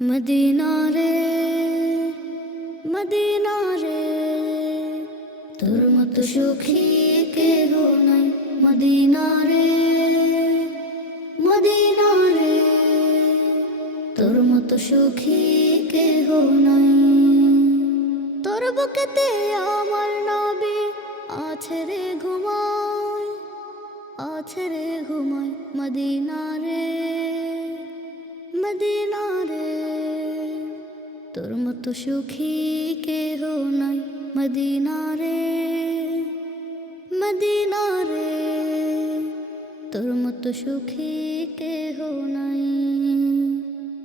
Medina রে Medina রে, তোর মতো সুখী কেহ নাই। মদিনা রে মদিনা রে, তোর মতো সুখী কেহ নাই। তোর বুকেতে আমার নবী আছে রে ঘুমায়, আছে রে ঘুমায় মদিনা রে। মদিনা রে তোর মতো সুখী কেহ নাই মদিনা রে মদিনা রে তোর মতো সুখী কেহ নাই।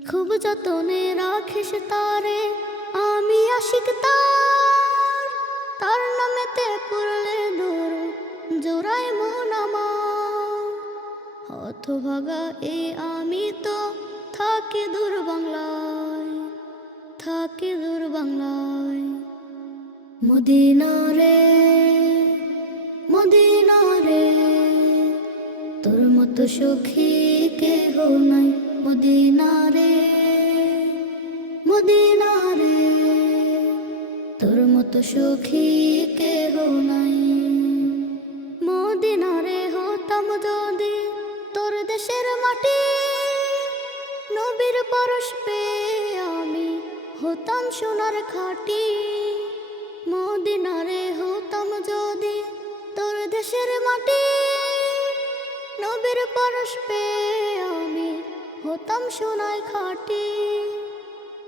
খুব যতনে রাখিস তারে, আমি আশিক তার। তার নামেতে পড়লে দূর জোড়ায় মন আমার। হতভাগা এই আমি তো থাকি দূর বাংলায়, থাকি দূর বাংলায়। মদিনা রে মদিনা রে, তোর মতো সুখী কেহ নাই। মদিনা রে মদিনা রে, তোর মতো সুখী কেহ নাই। মদিনারে হতাম যদি তোর দেশের মাটি। নবীর পরশ পেয়ে আমি হতাম সোনার খাটি। মদিনারে হতাম যদি তোর দেশের মাটি। নবীর পরশ পেয়ে আমি হতাম সোনায় খাটি।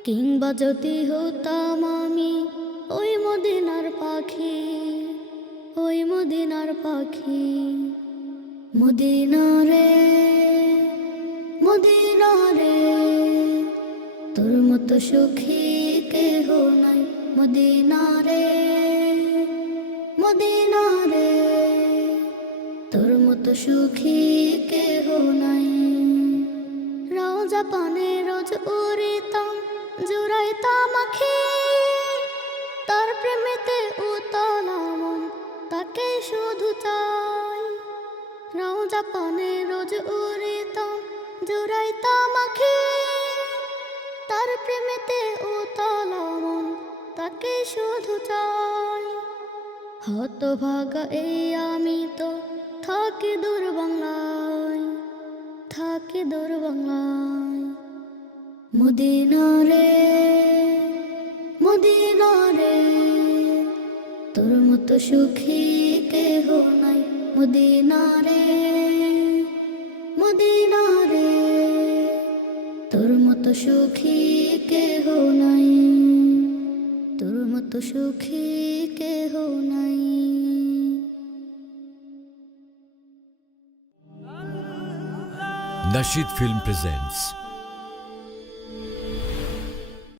কিংবা যদি হতাম আমি ওই মদিনার পাখি, ওই মদিনার পাখি। মদিনা রে মদিনা মতো সুখী কেহ নাই। মদিনা রে মদিনা রে, তোর মতো সুখী কেহ নাই। রোজা পানে রোজ উড়িতাম, জুড়াইতাম আখি। তার প্রেমেতে উতল মন, তাকে শুধু চাই। রোজা পানে রোজ উড়িতাম, জুড়াইতাম আখি। তার প্রেমেতে উতল মন, তাকে শুধু চাই। হতভাগা এই আমি তো থাকি দূর বাংলায়, থাকি দূর বাংলায়। মদিনা রে মদিনা রে তোর মতো সুখী কেহ নাই মদিনা রে তোর মতো সুখী কেহ নাই। তোর মতো সুখী কেহ নাই। Nashid Film presents